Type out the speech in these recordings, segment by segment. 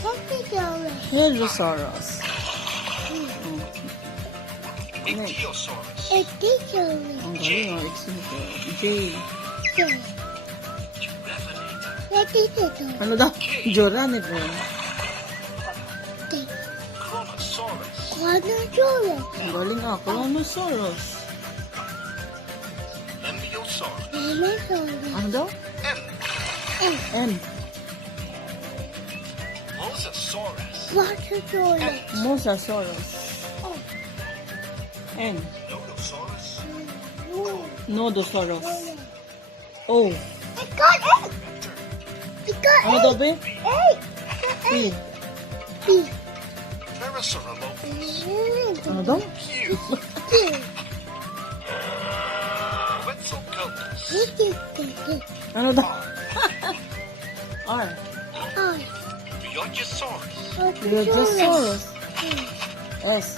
Heterosaurus. Ichthyosaurus. Ang galing, oh. Ichthyosaurus. J. Ano daw? Joranidron. Chronosaurus. Ang galing, ah. Chronosaurus. Ambiosaurus. Ano daw? M. M. Mosasaurus. Mosasaurus. N. Nodosaurus. Nodosaurus. O. I got it. Ano daw, be? P. P. Parasaurolophus. Ano daw? Q. Quetzalcoatlus. Ano daw? R. Brachiosaurus. Brachiosaurus. S.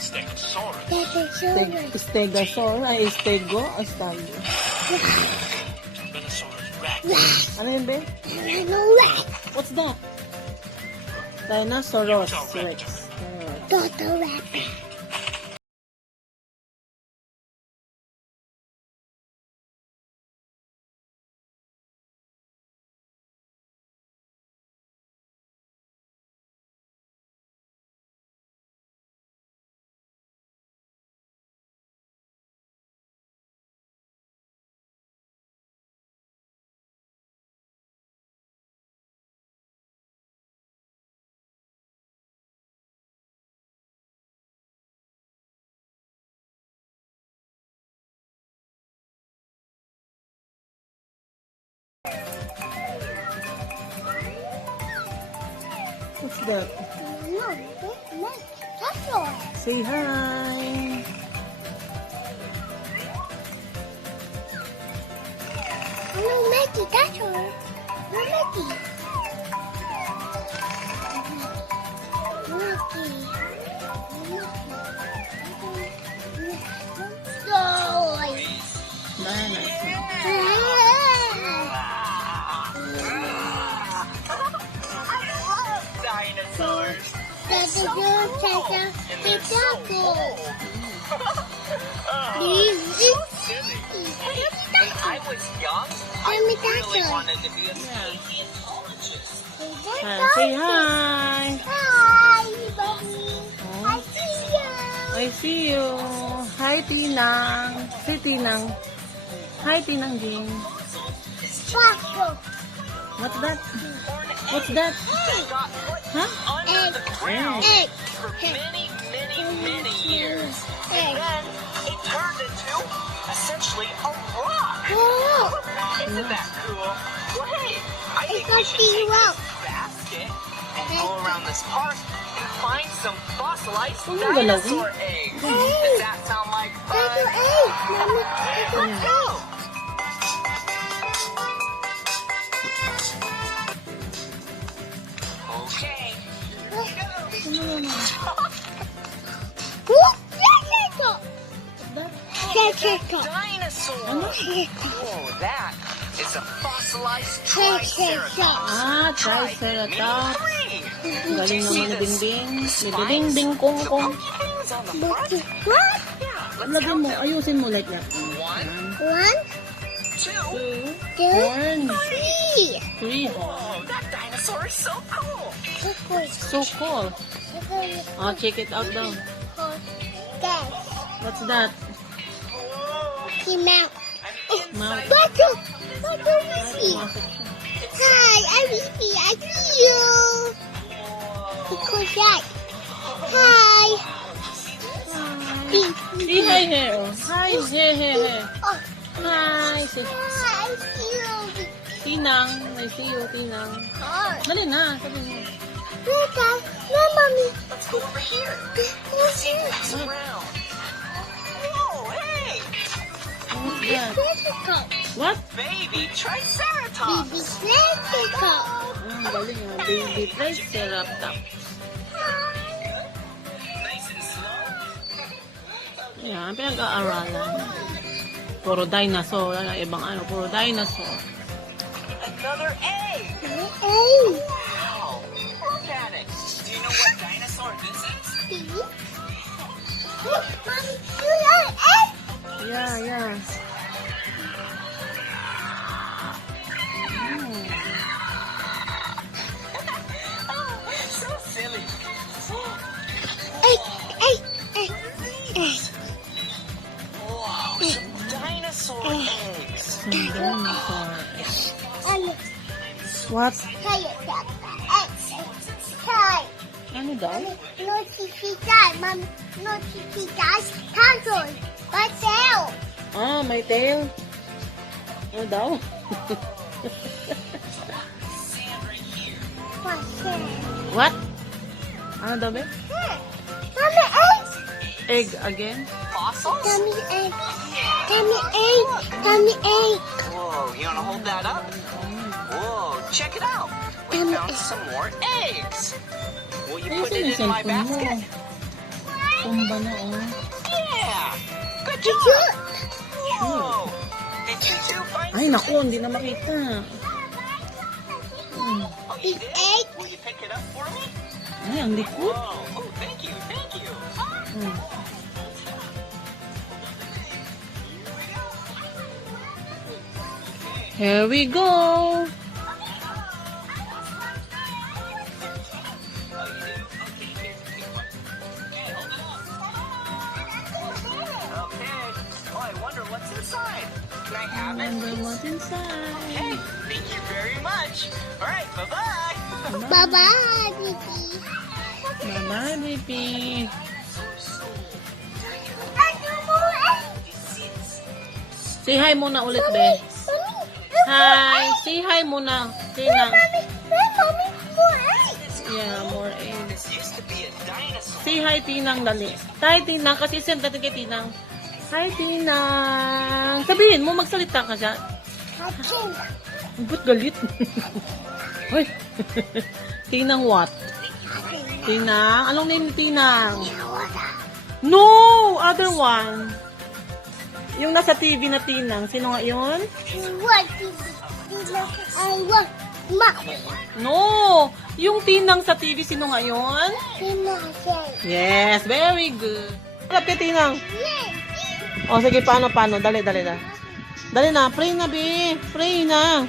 Stegosaurus. Stegosaurus. Ay, Stego. Astago. Tyrannosaurus Rex. Ano yun, be? What's that? Dinosaurus Rex. What's that? Say hi. Dinosaur. Dinosaurs. Silly. When I was young, I really wanted to be a paleontologist. Say hi. I see you. Hi, Tinang. Say Tinang. Hi, Tinang Jing. What's that? What's that? Got put Huh? under the ground Egg. for many years. And then it turned into essentially a rock. Isn't that cool? Well, hey, I think we should take this basket and go around this park and find some fossilized dinosaur eggs. Does that sound like fun? Let's go. Okay. Dinosaur. Oh, that is a fossilized triceratops. Ah, Triceratops. Three. Galing naman ni Bingbing. Bingbing kong kong. Things on the front. Yeah, let's Lagyan count mo, them. ayusin mo like that. 1, 2. One, three. Oh, that dinosaur is so cool. So cool. Oh, check it out daw. What's that? Mouth. Hi, I'm Evie. I see you. Because that. Hi. Say hi here. Oh. Hi, here. Hi. Say, Hi, I see you. Tinang. I see you, Tinang. Dali na. Sabi mo. Look, no, mommy. Let's go over here. Let's see what's around. Whoa, hey! What's that? Triceratops. What? Baby Triceratops. Baby Triceratops. Ang galing ah. Baby Triceratops. Nice and slow. Yan, pinag-aaralan. Puro dinosaur. Ibang ano, puro dinosaur. Another egg. Hey. Wow, Mommy, you like egg? Yeah, yeah. So silly. Egg, egg, egg, egg. Wow, some dinosaur eggs. Dinosaur. Ano? What? Kaya eggs. Kaya. Ano daw? No chichitas, Mom. No chichitas. Turtle. Hotel. Ah, may tail. Ano daw? Hotel. What? Ano daw ba? Mommy, eggs. Egg again? Fossils? Tummy egg. Tummy egg. Tummy egg. Whoa, you wanna hold that up? Whoa, check it out. We found some more eggs. Will you put it in my basket? Tumba na, oh. Yeah. Good job. Whoa. Did you two find Ay, naku, hindi na makita. Oh, you did? Egg. Will you pick it up for me? Ay, ang likod. Whoa. Oh, thank you, thank you. Hmm. Here we go. Okay. Oh, I wonder what's inside. Can I have it? Wonder what's inside. Hey, thank you very much. All right, bye-bye. Bye-bye, Gigi. Bye-bye, baby. Ano mo egg? Say hi muna ulit, be. Hi. Say hi muna. Tinang. Mommy, more eggs. Yeah, more eggs. This used to be a dinosaur. Say hi, Tinang, dali. Hi, Tinang. Kasi send natin kay Tinang. Hi, Tinang. Sabihin mo, magsalita ka siya. Hakim. Ba't galit? Hoy. Tinang what? Tinang? Anong name ni Tinang? No! Other one. Yung nasa TV na Tinang. Sino nga yun? What? I want Mac. No! Yung Tinang sa TV, sino nga yun? Yes, very good. Lapit, Tinang. O, sige, paano? Dali. Dali na, pray na, be. Pray na.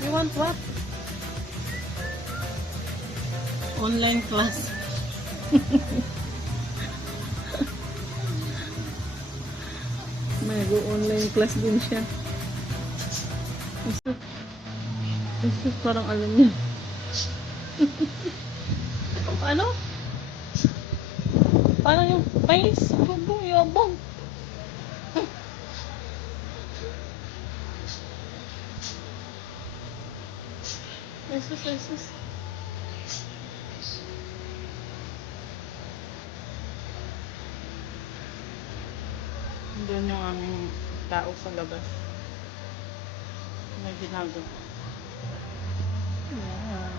You want what? Online class. May go online class din siya. This parang alam niya. Ano? Parang yung face. Ano yabang? Jesus. Doon yung aming tao sa labas. May ginagawa. Yeah.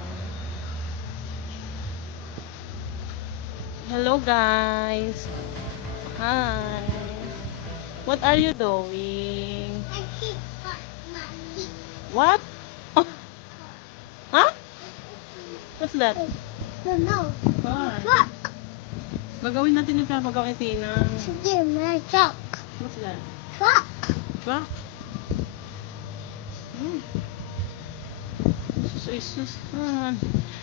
Hello guys. Hi. What are you doing? What? Huh? What's that? No. What? Truck. Gagawin natin yung pinapagawin Tinang. Sige, may truck. What's that? Truck. Truck? Jesus.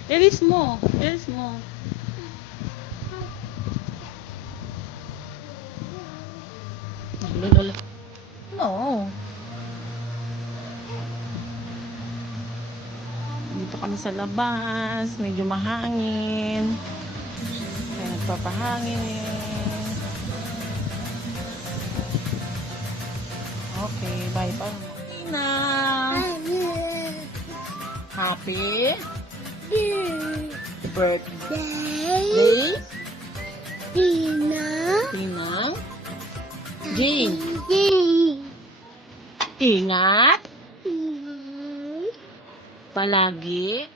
Elis mo. Ulit. No. Dito kami sa labas. Medyo mahangin. Kaya nagpapahangin. Okay, bye pa. Tina! Happy birthday, Tina. Tina. Jane, ingat palagi.